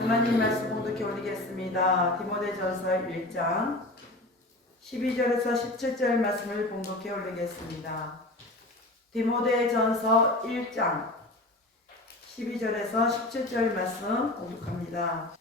하나님 말씀 봉독해 올리겠습니다. 디모데전서 1장 12절에서 17절 말씀을 봉독해 올리겠습니다. 디모데전서 1장 12절에서 17절 말씀 봉독합니다.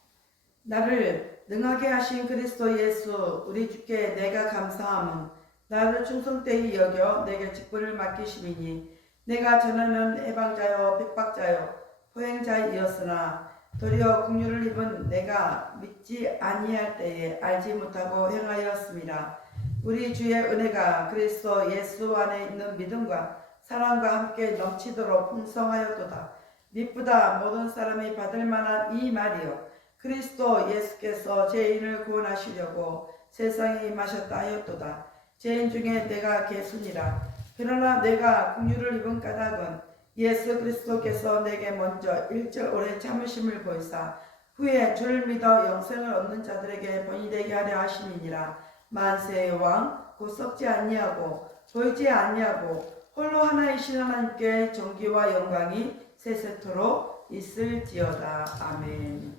나를 능하게 하신 그리스도 예수 우리 주께 내가 감사함은 나를 충성되이 여겨 내게 직분을 맡기심이니 내가 전에는 해방자요 백박자요 포행자이었으나 도리어 긍휼을 입은 내가 믿지 아니할 때에 알지 못하고 행하였습니다. 우리 주의 은혜가 그리스도 예수 안에 있는 믿음과 사랑과 함께 넘치도록 풍성하였도다. 미쁘다 모든 사람이 받을 만한 이 말이요 그리스도 예수께서 죄인을 구원하시려고 세상에 임하셨다 하였도다. 죄인 중에 내가 개순이라. 그러나 내가 긍휼을 입은 까닭은 예수 그리스도께서 내게 먼저 일절 오래 참으심을 보이사 후에 주를 믿어 영생을 얻는 자들에게 본이 되게 하려 하심이니라. 만세의 왕 곧 썩지 아니하고 보이지 아니하고 홀로 하나이신 하나님께 존귀와 영광이 세세토록 있을지어다. 아멘.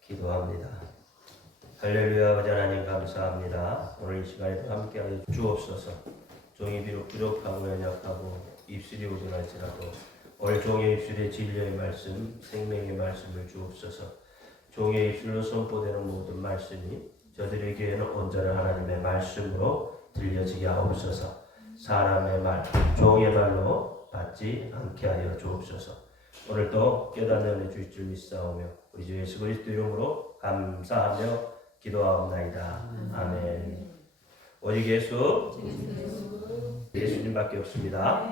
기도합니다. 할렐루야. 아버지 하나님 감사합니다. 오늘 이 시간에도 함께하여 주옵소서. 종이 비록 부족하고 연약하고 입술이 오전할지라도 오늘 종의 입술에 진리의 말씀, 생명의 말씀을 주옵소서. 종의 입술로 선포되는 모든 말씀이 저들에게는 온전한 하나님의 말씀으로 들려지게 하옵소서. 사람의 말, 종의 말로 받지 않게 하여 주옵소서. 오늘도 깨닫는 은혜 주실 줄 믿사오며 우리 주 예수 그리스도 이름으로 감사하며 기도하옵나이다. 아멘. 오직 예수님밖에 없습니다.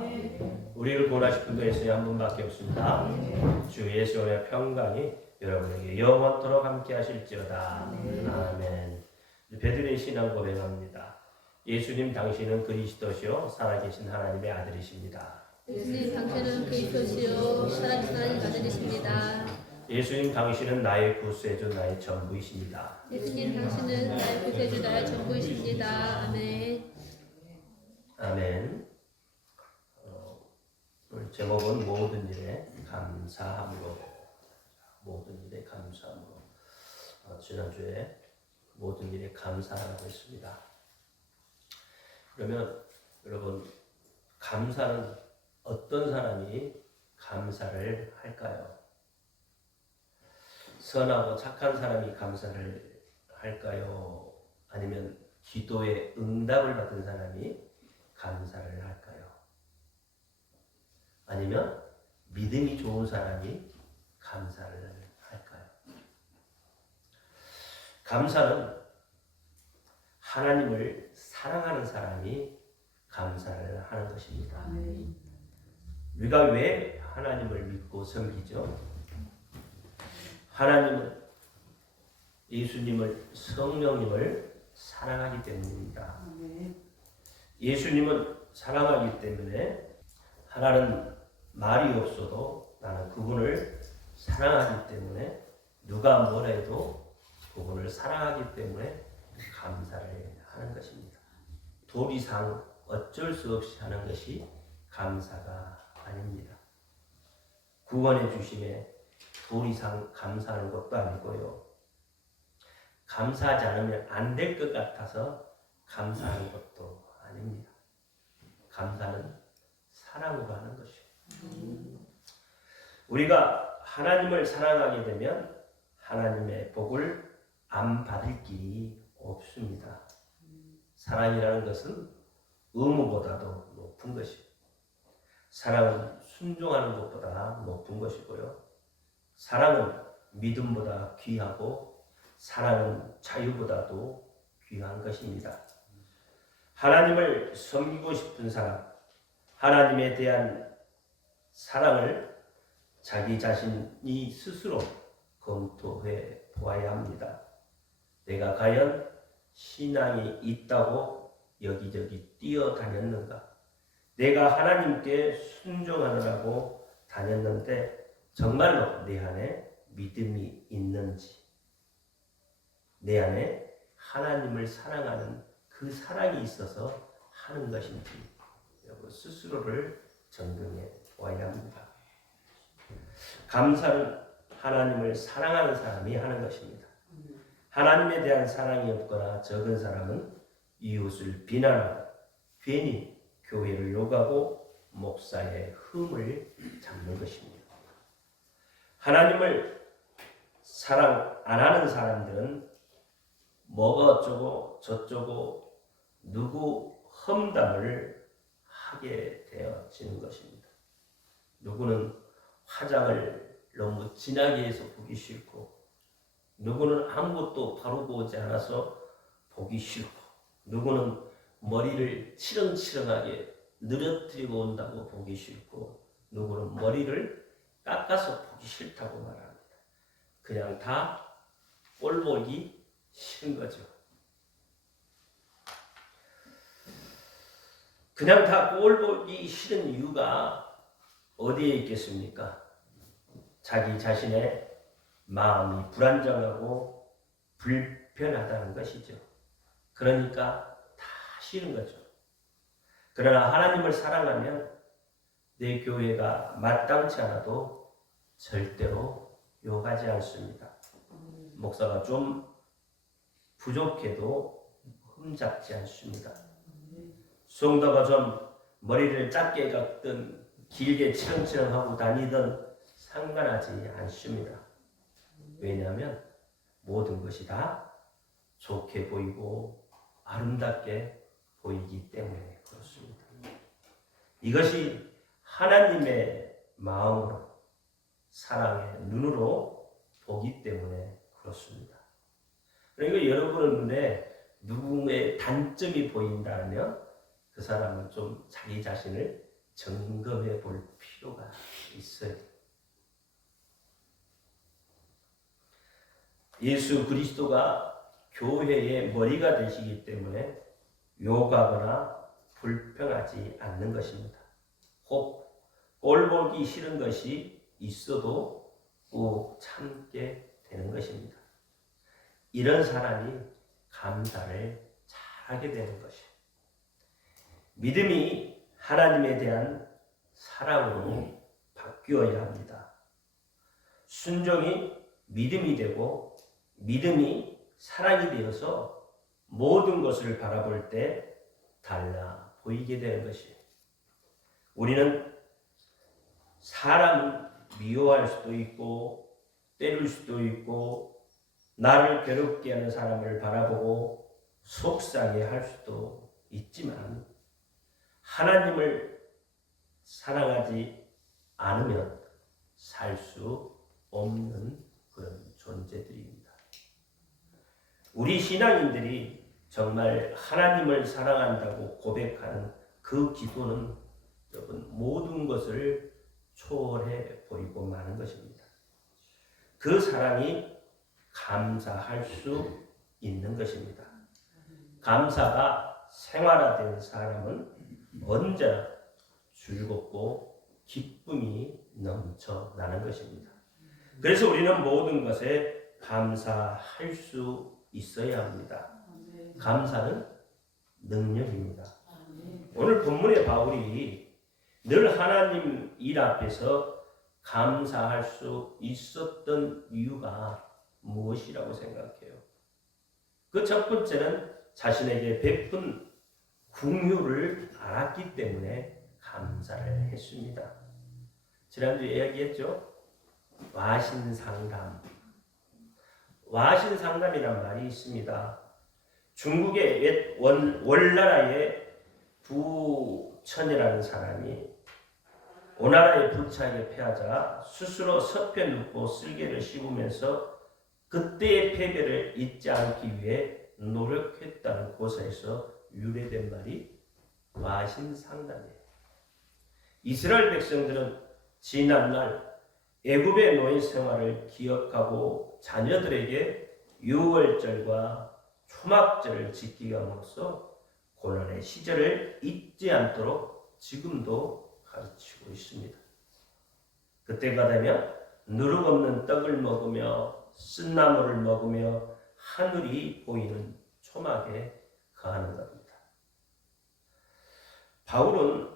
우리를 구원하실 분도 예수님 한 분밖에 없습니다. 주 예수의 평강이 여러분에게 영원토록 함께 하실지어다. 아멘. 베드로의 신앙 고백합니다. 예수님 당신은 그리스도시요 살아계신 하나님의 아들이십니다. 예수님 당신은 그리스도시요 살아계신 하나님의 아들이십니다. 예수님 당신은 나의 구세주 나의 전부이십니다. 예수님 당신은 나의 구세주 나의 전부이십니다. 아멘. 아멘. 오늘 제목은 모든 일에 감사함으로. 모든 일에 감사함으로. 지난주에 모든 일에 감사하라고 했습니다. 그러면 여러분 감사는 어떤 사람이 감사를 할까요? 선하고 착한 사람이 감사를 할까요? 아니면 기도에 응답을 받은 사람이 감사를 할까요? 아니면 믿음이 좋은 사람이 감사를 할까요? 감사는 하나님을 사랑하는 사람이 감사를 하는 것입니다. 우리가 왜 하나님을 믿고 섬기죠? 하나님은 예수님을 성령님을 사랑하기 때문입니다. 예수님은 사랑하기 때문에 하나는 말이 없어도 나는 그분을 사랑하기 때문에 누가 뭐라 해도 그분을 사랑하기 때문에 감사를 하는 것입니다. 도리상 어쩔 수 없이 하는 것이 감사가 아닙니다. 구원해 주심에 도리상 감사하는 것도 아니고요. 감사하지 않으면 안 될 것 같아서 감사하는 것도 아닙니다. 감사는 사랑으로 하는 것이에요. 우리가 하나님을 사랑하게 되면 하나님의 복을 안 받을 길이 없습니다. 사랑이라는 것은 의무보다도 높은 것이고 사랑은 순종하는 것보다 높은 것이고요. 사랑은 믿음보다 귀하고 사랑은 자유보다도 귀한 것입니다. 하나님을 섬기고 싶은 사람, 하나님에 대한 사랑을 자기 자신이 스스로 검토해 보아야 합니다. 내가 과연 신앙이 있다고 여기저기 뛰어다녔는가? 내가 하나님께 순종하느라고 다녔는데 정말로 내 안에 믿음이 있는지, 내 안에 하나님을 사랑하는 그 사랑이 있어서 하는 것인지 여러분 스스로를 점검해 보아야 합니다. 감사는 하나님을 사랑하는 사람이 하는 것입니다. 하나님에 대한 사랑이 없거나 적은 사람은 이웃을 비난하고 괜히 교회를 욕하고 목사의 흠을 잡는 것입니다. 하나님을 사랑 안 하는 사람들은 뭐가 어쩌고 저쩌고 누구 험담을 하게 되어지는 것입니다. 누구는 화장을 너무 진하게 해서 보기 싫고, 누구는 아무것도 바르고 오지 않아서 보기 싫고, 누구는 머리를 치렁치렁하게 늘어뜨리고 온다고 보기 싫고, 누구는 머리를 깎아서 보기 싫다고 말합니다. 그냥 다 꼴 보기 싫은 거죠. 그냥 다 꼴 보기 싫은 이유가 어디에 있겠습니까? 자기 자신의 마음이 불안정하고 불편하다는 것이죠. 그러니까 다 싫은 거죠. 그러나 하나님을 사랑하면 내 교회가 마땅치 않아도 절대로 욕하지 않습니다. 목사가 좀 부족해도 흠잡지 않습니다. 성도가 좀 머리를 짧게 깎든 길게 치렁치렁하고 다니든 상관하지 않습니다. 왜냐하면 모든 것이 다 좋게 보이고 아름답게 보이기 때문에 그렇습니다. 이것이 하나님의 마음으로, 사랑의 눈으로 보기 때문에 그렇습니다. 그러니까 여러분의 눈에 누구의 단점이 보인다면 그 사람은 좀 자기 자신을 점검해 볼 필요가 있어요. 예수 그리스도가 교회의 머리가 되시기 때문에 욕하거나 불평하지 않는 것입니다. 혹 꼴 보기 싫은 것이 있어도 꼭 참게 되는 것입니다. 이런 사람이 감사를 잘하게 되는 것이에요. 믿음이 하나님에 대한 사랑으로 바뀌어야 합니다. 순종이 믿음이 되고 믿음이 사랑이 되어서 모든 것을 바라볼 때 달라 보이게 되는 것이에요. 우리는 사람은 미워할 수도 있고 때릴 수도 있고 나를 괴롭게 하는 사람을 바라보고 속상해 할 수도 있지만 하나님을 사랑하지 않으면 살 수 없는 그런 존재들입니다. 우리 신앙인들이 정말 하나님을 사랑한다고 고백하는 그 기도는 여러분 모든 것을 초월해 보이고 마는 것입니다. 그 사랑이 감사할 수 있는 것입니다. 감사가 생활화된 사람은 언제나 즐겁고 기쁨이 넘쳐나는 것입니다. 그래서 우리는 모든 것에 감사할 수 있어야 합니다. 감사는 능력입니다. 오늘 본문의 바울이 늘 하나님 일 앞에서 감사할 수 있었던 이유가 무엇이라고 생각해요? 그 첫 번째는 자신에게 베푼 긍휼을 알았기 때문에 감사를 했습니다. 지난주에 이야기했죠? 와신상담. 와신상담이란 말이 있습니다. 중국의 옛 월나라의 부천이라는 사람이 오나라의 불차게 패하자 스스로 섭에 눕고 쓸개를 씹으면서 그때의 패배를 잊지 않기 위해 노력했다는 고사에서 유래된 말이 와신상담이에요. 이스라엘 백성들은 지난날 애굽의 노예 생활을 기억하고 자녀들에게 유월절과 초막절을 지키게 함으로써 고난의 시절을 잊지 않도록 지금도 가르치고 있습니다. 그때가 되면 누룩 없는 떡을 먹으며 쓴나물을 먹으며 하늘이 보이는 초막에 거하는 겁니다. 바울은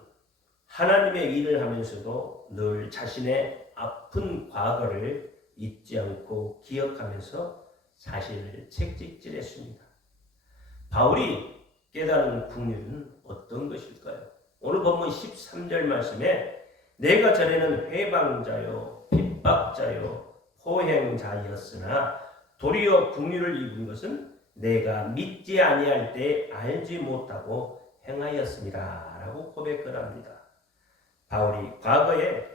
하나님의 일을 하면서도 늘 자신의 아픈 과거를 잊지 않고 기억하면서 사실을 책찍질했습니다. 바울이 깨달은 국률은 어떤 것일까요? 오늘 본문 13절 말씀에 내가 전에는 회방자요 핍박자요 포행자였으나 도리어 국률을 입은 것은 내가 믿지 아니할 때 알지 못하고 행하였습니다 라고 고백을 합니다. 바울이 과거에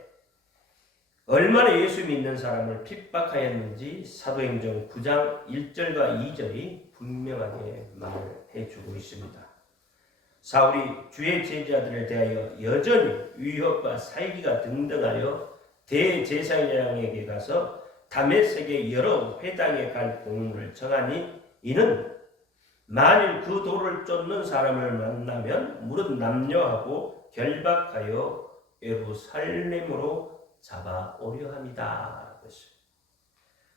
얼마나 예수 믿는 사람을 핍박하였는지 사도행전 9장 1절과 2절이 분명하게 말해주고 있습니다. 사울이 주의 제자들을 대하여 여전히 위협과 살기가 등등하여 대제사장에게 가서 다메섹의 여러 회당에 갈 공문을 정하니 이는 만일 그 도를 쫓는 사람을 만나면 무릇 남녀하고 결박하여 예루살렘으로 잡아오려 합니다.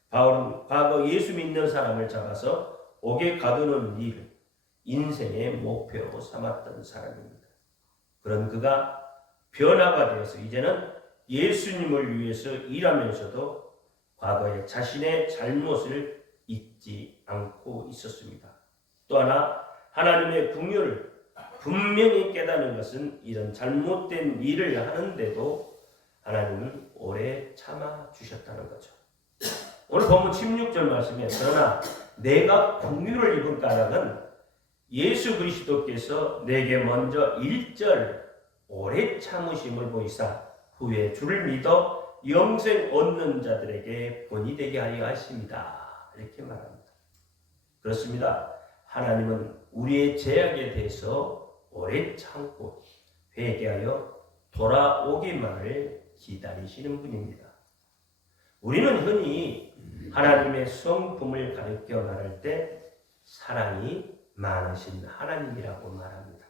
바울은 과거 예수 믿는 사람을 잡아서 옥에 가두는 일을 인생의 목표로 삼았던 사람입니다. 그런 그가 변화가 되어서 이제는 예수님을 위해서 일하면서도 과거의 자신의 잘못을 잊지 않고 있었습니다. 또 하나 하나님의 긍휼을 분명히 깨닫는 것은 이런 잘못된 일을 하는데도 하나님은 오래 참아 주셨다는 거죠. 오늘 본문 16절 말씀에 그러나 내가 긍휼을 입은 까닭은 예수 그리스도께서 내게 먼저 1절 오래 참으심을 보이사 후에 주를 믿어 영생 얻는 자들에게 본이 되게 하려 하십니다. 이렇게 말합니다. 그렇습니다. 하나님은 우리의 죄악에 대해서 오래 참고 회개하여 돌아오기만을 기다리시는 분입니다. 우리는 흔히 하나님의 성품을 가리켜 말할 때 사랑이 많으신 하나님이라고 말합니다.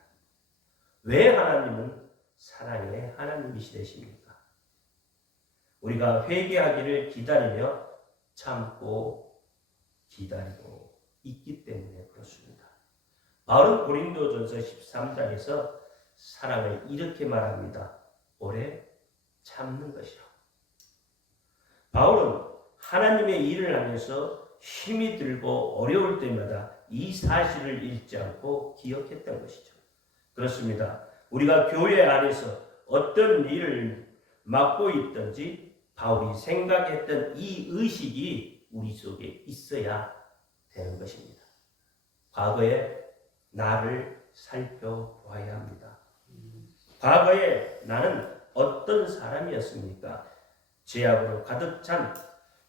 왜 하나님은 사랑의 하나님이시되십니까? 우리가 회개하기를 기다리며 참고 기다리고 있기 때문에 그렇습니다. 바울은 고린도전서 13장에서 사랑을 이렇게 말합니다. 오래 참는 것이요. 바울은 하나님의 일을 하면서 힘이 들고 어려울 때마다 이 사실을 잊지 않고 기억했던 것이죠. 그렇습니다. 우리가 교회 안에서 어떤 일을 맡고 있든지 바울이 생각했던 이 의식이 우리 속에 있어야 되는 것입니다. 과거에 나를 살펴봐야 합니다. 과거에 나는 어떤 사람이었습니까? 죄악으로 가득 찬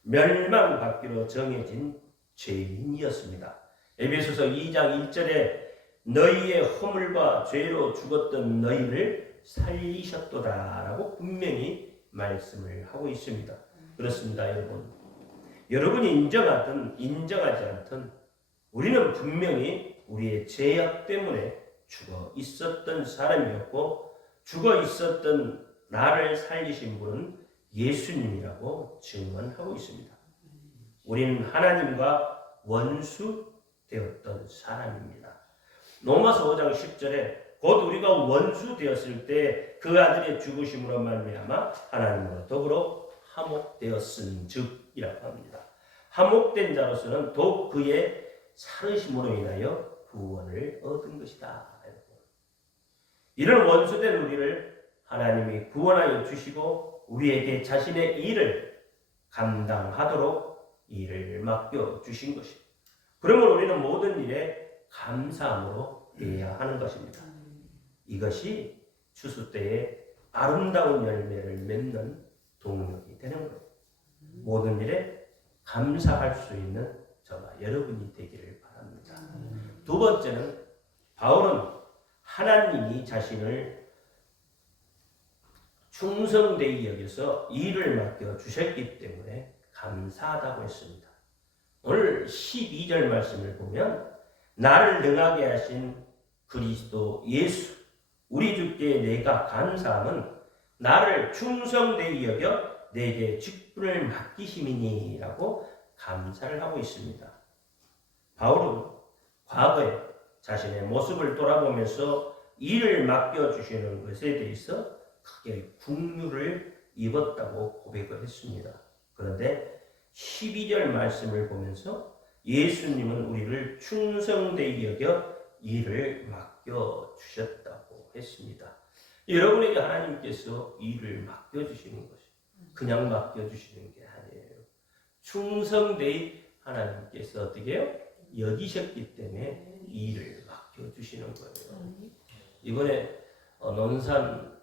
멸망받기로 정해진 죄인이었습니다. 에베소서 2장 1절에 너희의 허물과 죄로 죽었던 너희를 살리셨도다 라고 분명히 말씀을 하고 있습니다. 그렇습니다, 여러분. 여러분이 인정하든 인정하지 않든 우리는 분명히 우리의 죄악 때문에 죽어 있었던 사람이었고 죽어 있었던 나를 살리신 분은 예수님이라고 증언하고 있습니다. 우리는 하나님과 원수 되었던 사람입니다. 로마서 5장 10절에 곧 우리가 원수 되었을 때 그 아들의 죽으심으로 말미암아 하나님과 더불어 화목되었은즉이라고 합니다. 화목된 자로서는 더욱 그의 살으심으로 인하여 구원을 얻은 것이다. 이런 원수된 우리를 하나님이 구원하여 주시고 우리에게 자신의 일을 감당하도록 일을 맡겨 주신 것입니다. 그러므로 우리는 모든 일에 감사함으로 해야 하는 것입니다. 이것이 추수 때에 아름다운 열매를 맺는 동력이 되는 겁니다. 모든 일에 감사할 수 있는 저와 여러분이 되기를 바랍니다. 두 번째는 바울은 하나님이 자신을 충성되이 여겨서 일을 맡겨 주셨기 때문에 감사하다고 했습니다. 오늘 12절 말씀을 보면 나를 능하게 하신 그리스도 예수 우리 주께 내가 감사함은 나를 충성되이 여겨 내게 직분을 맡기심이니 라고 감사를 하고 있습니다. 바울은 과거에 자신의 모습을 돌아보면서 일을 맡겨주시는 것에 대해서 크게 긍휼을 입었다고 고백을 했습니다. 그런데 12절 말씀을 보면서 예수님은 우리를 충성되이 여겨 일을 맡겨주셨다고 했습니다. 여러분에게 하나님께서 일을 맡겨주시는 것이 그냥 맡겨주시는 게 아니에요. 충성되이 하나님께서 어떻게 해요? 여기셨기 때문에 일을 맡겨주시는 거예요. 이번에 논산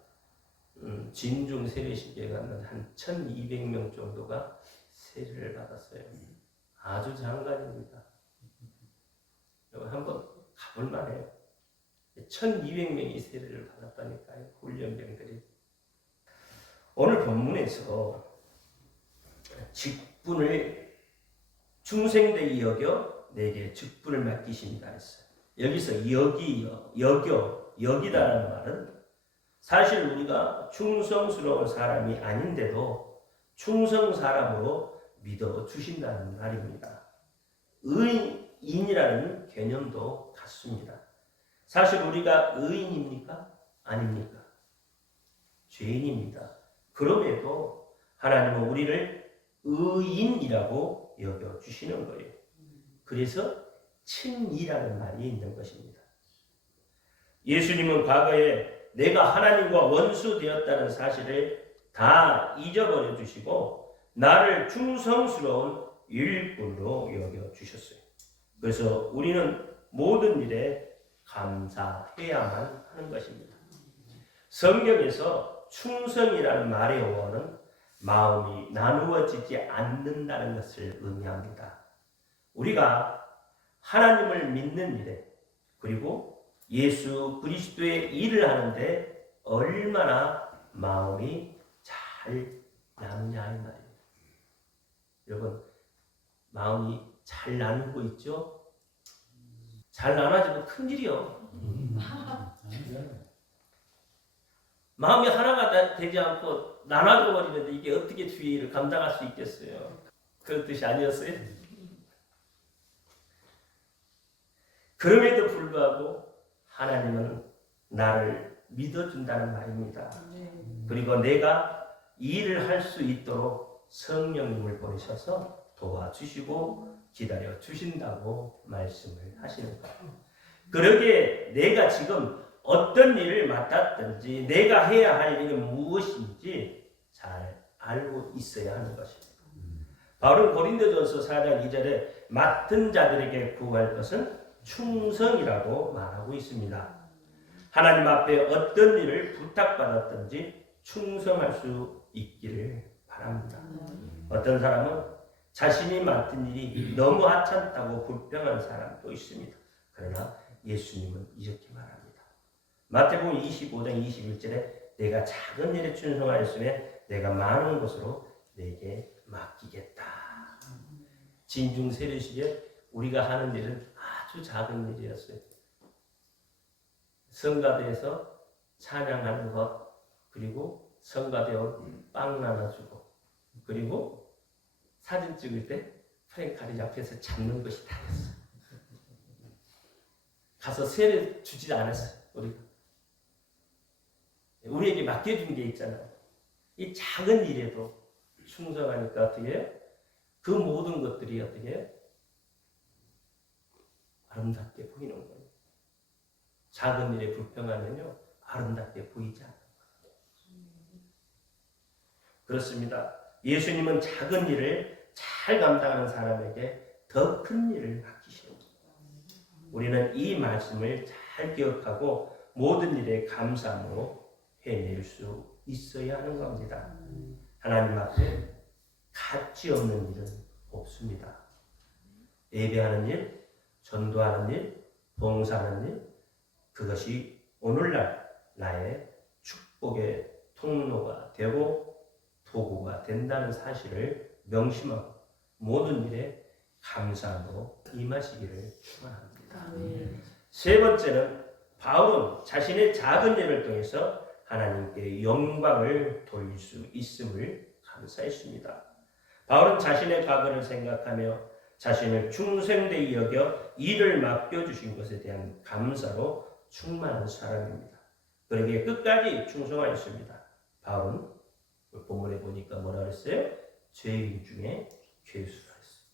진중 세례식에 갔는 한 1200명 정도가 세례를 받았어요. 아주 장관입니다. 한번 가볼 만해요. 1200명이 세례를 받았다니까요. 훈련병들이. 오늘 본문에서 직분을 충성되이 여겨 내게 직분을 맡기십니다 했어요. 여기서 여기다라는 말은 사실 우리가 충성스러운 사람이 아닌데도 충성 사람으로 믿어주신다는 말입니다. 의인이라는 개념도 같습니다. 사실 우리가 의인입니까? 아닙니까? 죄인입니다. 그럼에도 하나님은 우리를 의인이라고 여겨주시는 거예요. 그래서 칭이라는 말이 있는 것입니다. 예수님은 과거에 내가 하나님과 원수 되었다는 사실을 다 잊어버려 주시고 나를 충성스러운 일꾼으로 여겨주셨어요. 그래서 우리는 모든 일에 감사해야만 하는 것입니다. 성경에서 충성이라는 말의 어원은 마음이 나누어지지 않는다는 것을 의미합니다. 우리가 하나님을 믿는 일에 그리고 예수 그리스도의 일을 하는데 얼마나 마음이 잘 나누냐 이 말이에요. 여러분 마음이 잘 나누고 있죠? 잘 나눠지면 큰일이요. 마음이 하나가 되지 않고 나눠져 버리는데 이게 어떻게 주의를 감당할 수 있겠어요? 그런 뜻이 아니었어요? 그럼에도 불구하고 하나님은 나를 믿어준다는 말입니다. 그리고 내가 일을 할 수 있도록 성령님을 보내셔서 도와주시고 기다려 주신다고 말씀을 하시는 거예요. 그러기에 내가 지금 어떤 일을 맡았든지 내가 해야 할 일은 무엇인지 잘 알고 있어야 하는 것입니다. 바울은 고린도전서 4장 2절에 맡은 자들에게 구할 것은 충성이라고 말하고 있습니다. 하나님 앞에 어떤 일을 부탁받았든지 충성할 수 있기를 바랍니다. 어떤 사람은 자신이 맡은 일이 너무 하찮다고 불평하는 사람도 있습니다. 그러나 예수님은 이렇게 말합니다. 마태복음 25장 21절에 내가 작은 일에 충성하였으면 내가 많은 것으로 내게 맡기겠다. 진중 세례식에 우리가 하는 일은 아주 작은 일이었어요. 성가대에서 찬양하는 것, 그리고 성가대 옷 빵 나눠주고, 그리고 사진 찍을 때 프랭카리 앞에서 잡는 것이 다였어요. 가서 세례 주지 않았어요. 우리에게 맡겨준 게 있잖아요. 이 작은 일에도 충성하니까 어떻게 해요? 그 모든 것들이 어떻게 해요? 아름답게 보이는 거예요. 작은 일에 불평하면요 아름답게 보이지 않는 거예요. 그렇습니다. 예수님은 작은 일을 잘 감당하는 사람에게 더 큰 일을 맡기시는 거예요. 우리는 이 말씀을 잘 기억하고 모든 일에 감사함으로 해낼 수 있어야 하는 겁니다. 하나님 앞에 가치 없는 일은 없습니다. 예배하는 일, 전도하는 일, 봉사하는 일, 그것이 오늘날 나의 축복의 통로가 되고 도구가 된다는 사실을 명심하고 모든 일에 감사함으로 임하시기를 축원합니다. 세 번째는 바울은 자신의 작은 일을 통해서 하나님께 영광을 돌릴 수 있음을 감사했습니다. 바울은 자신의 과거를 생각하며 자신을 충성되이 여겨 일을 맡겨주신 것에 대한 감사로 충만한 사람입니다. 그러기에 끝까지 충성하였습니다. 바울은 본문에 보니까 뭐라 그랬어요? 죄인 중에 괴수라 했어요.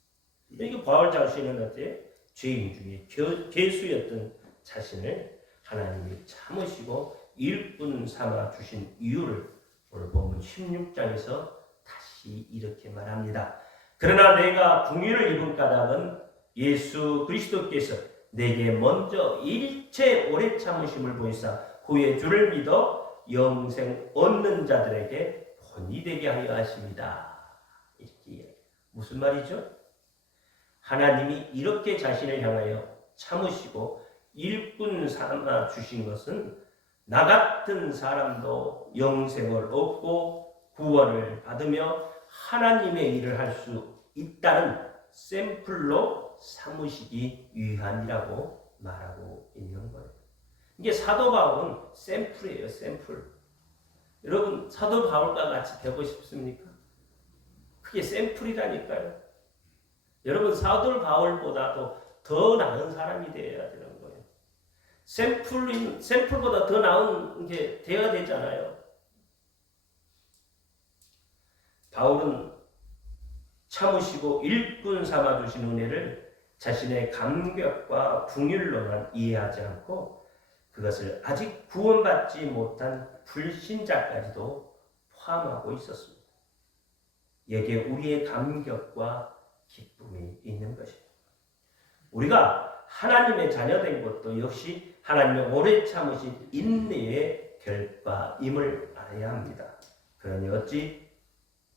이게 바울 자신은 어때요? 죄인 중에 괴수였던 자신을 하나님이 참으시고 일꾼 삼아 주신 이유를 오늘 본문 16장에서 다시 이렇게 말합니다. 그러나 내가 궁유를 입은 까닭은 예수 그리스도께서 내게 먼저 일체 오래 참으심을 보이사 후에 주를 믿어 영생 얻는 자들에게 본이 되게 하려 하십니다. 이렇게 무슨 말이죠? 하나님이 이렇게 자신을 향하여 참으시고 일꾼 삼아 주신 것은 나 같은 사람도 영생을 얻고 구원을 받으며 하나님의 일을 할 수 있다는 샘플로 삼으시기 위함이라고 말하고 있는 거예요. 이게 사도 바울은 샘플이에요. 샘플. 여러분 사도 바울과 같이 되고 싶습니까? 그게 샘플이라니까요. 여러분 사도 바울보다도 더 나은 사람이 되어야 되는 거예요. 샘플보다 더 나은 게 되어야 되잖아요. 바울은 참으시고 일꾼 삼아 주신 은혜를 자신의 감격과 궁율로만 이해하지 않고 그것을 아직 구원받지 못한 불신자까지도 포함하고 있었습니다. 여기에 우리의 감격과 기쁨이 있는 것입니다. 우리가 하나님의 자녀된 것도 역시 하나님의 오래 참으신 인내의 결과임을 알아야 합니다. 그러니 어찌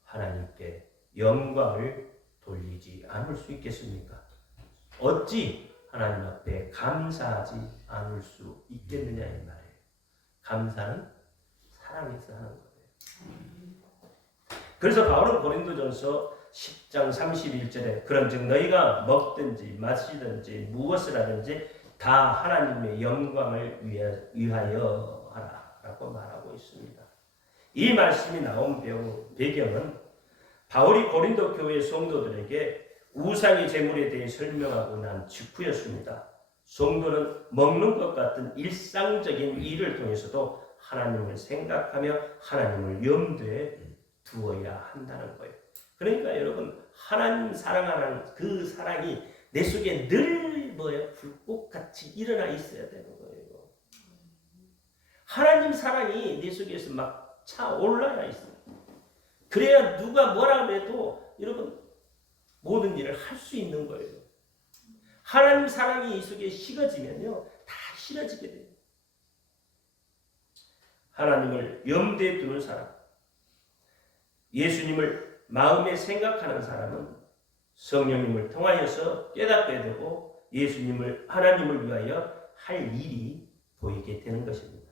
하나님께 영광을 돌리지 않을 수 있겠습니까? 어찌 하나님 앞에 감사하지 않을 수 있겠느냐 이 말이에요. 감사는 사랑에서 하는 거예요. 그래서 바울은 고린도전서 10장 31절에 그런즉 너희가 먹든지 마시든지 무엇을 하든지 다 하나님의 영광을 위하여 하라 라고 말하고 있습니다. 이 말씀이 나온 배경은 바울이 고린도 교회 성도들에게 우상의 제물에 대해 설명하고 난 직후였습니다. 성도는 먹는 것 같은 일상적인 일을 통해서도 하나님을 생각하며 하나님을 염두에 두어야 한다는 거예요. 그러니까 여러분 하나님 사랑하는 그 사랑이 내 속에 늘 불꽃같이 일어나 있어야 되는 거예요. 하나님 사랑이 내 속에서 막 차올라야 있어요. 그래야 누가 뭐라 해도 여러분 모든 일을 할 수 있는 거예요. 하나님 사랑이 이 속에 식어지면요 다 싫어지게 돼요. 하나님을 염두에 두는 사람, 예수님을 마음에 생각하는 사람은 성령님을 통하여서 깨닫게 되고 예수님을 하나님을 위하여 할 일이 보이게 되는 것입니다.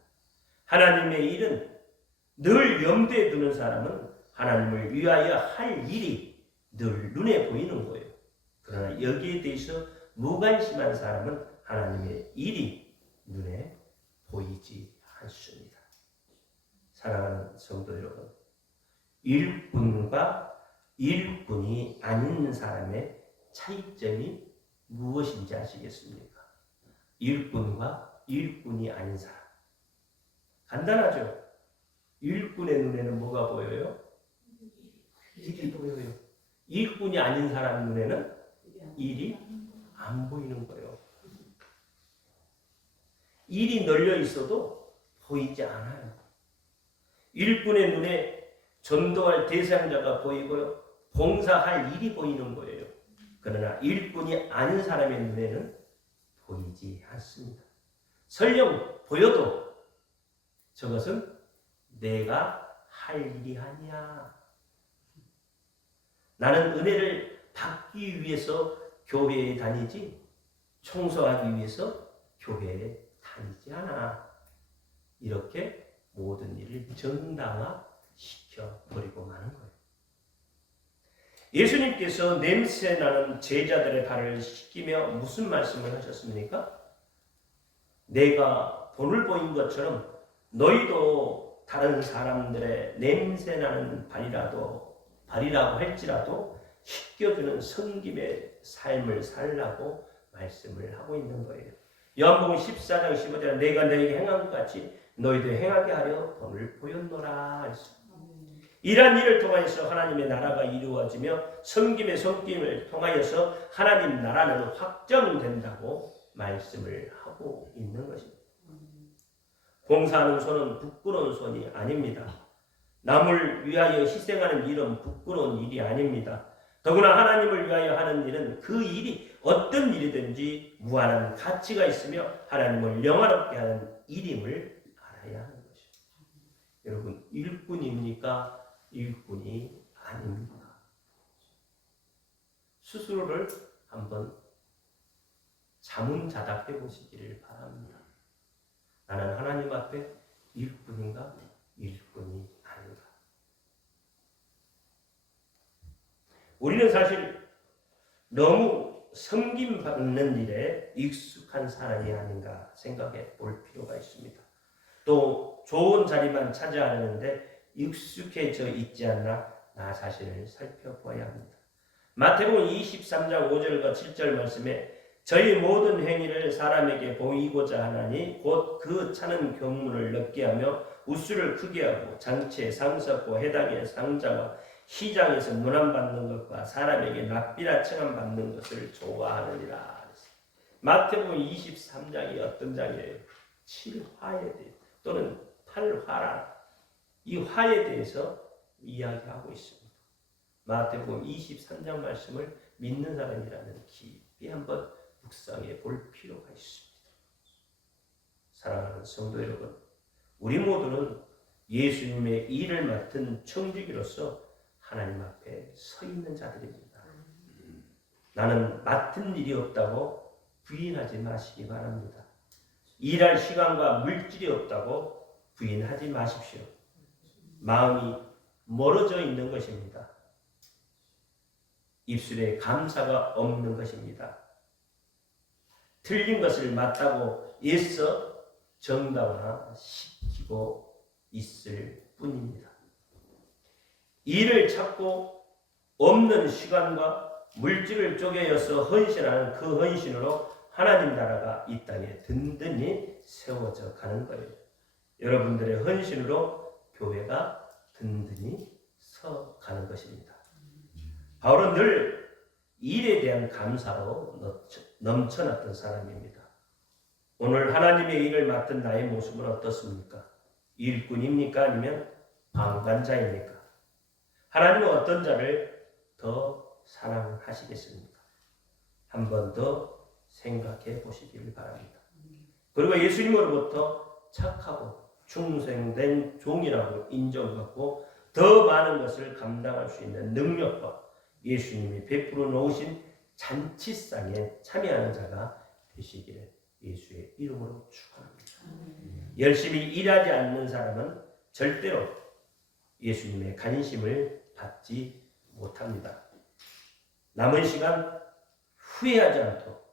하나님의 일은 늘 염두에 두는 사람은 하나님을 위하여 할 일이 늘 눈에 보이는 거예요. 그러나 여기에 대해서 무관심한 사람은 하나님의 일이 눈에 보이지 않습니다. 사랑하는 성도 여러분, 일꾼과 일꾼이 아닌 사람의 차이점이 무엇인지 아시겠습니까? 일꾼과 일꾼이 아닌 사람. 간단하죠? 일꾼의 눈에는 뭐가 보여요? 일이 보여요. 일꾼이 아닌 사람 눈에는 일이 안 보이는 거예요. 일이 널려 있어도 보이지 않아요. 일꾼의 눈에 전도할 대상자가 보이고요. 봉사할 일이 보이는 거예요. 그러나 일꾼이 아닌 사람의 눈에는 보이지 않습니다. 설령 보여도 저것은 내가 할 일이 아니야. 나는 은혜를 받기 위해서 교회에 다니지 청소하기 위해서 교회에 다니지 않아. 이렇게 모든 일을 정당화시켜버리고 마는 거예요. 예수님께서 냄새나는 제자들의 발을 씻기며 무슨 말씀을 하셨습니까? 내가 본을 보인 것처럼 너희도 다른 사람들의 냄새나는 발이라고 할지라도 씻겨주는 섬김의 삶을 살라고 말씀을 하고 있는 거예요. 요한복음 14장 15절에 내가 너에게 행한 것 같이 너희도 행하게 하려 본을 보였노라. 이러한 일을 통하여서 하나님의 나라가 이루어지며 섬김의 섬김을 통하여서 하나님 나라는 확정된다고 말씀을 하고 있는 것입니다. 봉사하는 손은 부끄러운 손이 아닙니다. 남을 위하여 희생하는 일은 부끄러운 일이 아닙니다. 더구나 하나님을 위하여 하는 일은 그 일이 어떤 일이든지 무한한 가치가 있으며 하나님을 영화롭게 하는 일임을 알아야 하는 것입니다. 여러분, 일꾼입니까? 일꾼이 아닙니까? 스스로를 한번 자문자답해 보시기를 바랍니다. 나는 하나님 앞에 일꾼인가? 일꾼이 아닌가? 우리는 사실 너무 섬김받는 일에 익숙한 사람이 아닌가 생각해 볼 필요가 있습니다. 또 좋은 자리만 차지하려는데 익숙해져 있지 않나 나 자신을 살펴봐야 합니다. 마태복음 23장 5절과 7절 말씀에 저희 모든 행위를 사람에게 보이고자 하나니 곧 그 차는 경문을 넓게 하며 우수를 크게 하고 장치에 상석고 해당의 상자와 시장에서 문안받는 것과 사람에게 납비라 칭함받는 것을 좋아하느니라. 마태복음 23장이 어떤 장이에요? 7화에 대해 또는 8화라 이 화에 대해서 이야기하고 있습니다. 마태복음 23장 말씀을 믿는 사람이라면 깊이 한번 묵상해 볼 필요가 있습니다. 사랑하는 성도 여러분, 우리 모두는 예수님의 일을 맡은 청지기로서 하나님 앞에 서 있는 자들입니다. 나는 맡은 일이 없다고 부인하지 마시기 바랍니다. 일할 시간과 물질이 없다고 부인하지 마십시오. 마음이 멀어져 있는 것입니다. 입술에 감사가 없는 것입니다. 틀린 것을 맞다고 애써 정당화시키고 있을 뿐입니다. 일을 찾고 없는 시간과 물질을 쪼개어서 헌신하는 그 헌신으로 하나님 나라가 이 땅에 든든히 세워져 가는 거예요. 여러분들의 헌신으로 교회가 든든히 서 가는 것입니다. 바울은 늘 일에 대한 감사로 넘쳐났던 사람입니다. 오늘 하나님의 일을 맡은 나의 모습은 어떻습니까? 일꾼입니까? 아니면 방관자입니까? 하나님은 어떤 자를 더 사랑하시겠습니까? 한 번 더 생각해 보시기를 바랍니다. 그리고 예수님으로부터 착하고 충성된 종이라고 인정받고 더 많은 것을 감당할 수 있는 능력과 예수님이 베풀어 놓으신 잔치상에 참여하는 자가 되시기를 예수의 이름으로 축원합니다. 열심히 일하지 않는 사람은 절대로 예수님의 관심을 받지 못합니다. 남은 시간 후회하지 않도록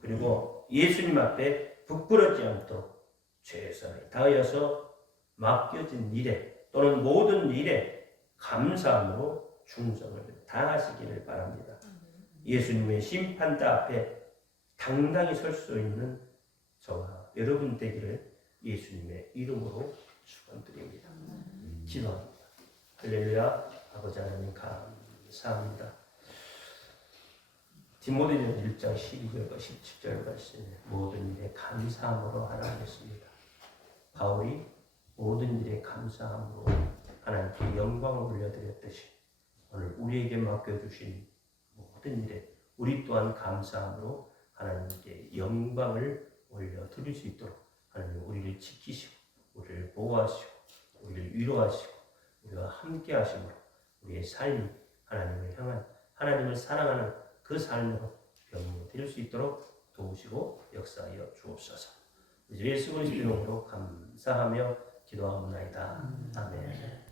그리고 예수님 앞에 부끄럽지 않도록 최선을 다하여서 맡겨진 일에 또는 모든 일에 감사함으로 충성을 다하시기를 바랍니다. 예수님의 심판대 앞에 당당히 설 수 있는 저와 여러분 되기를 예수님의 이름으로 축원드립니다. 기도합니다. 할렐루야. 아버지 하나님 감사합니다. 디모데전 1장 12절과 17절 말씀에 모든 일에 감사함으로 하나님했습니다. 바울이 모든 일에 감사함으로 하나님께 영광을 올려드렸듯이 오늘 우리에게 맡겨주신 모든 일에 우리 또한 감사함으로 하나님께 영광을 올려드릴 수 있도록 하나님 우리를 지키시고 우리를 보호하시고 우리를 위로하시고 우리와 함께 하심으로 우리의 삶이 하나님을 향한 하나님을 사랑하는 그 삶으로 변모될 수 있도록 도우시고 역사하여 주옵소서. 예수 그리스도 이름으로 감사하며 기도하옵나이다. 아멘.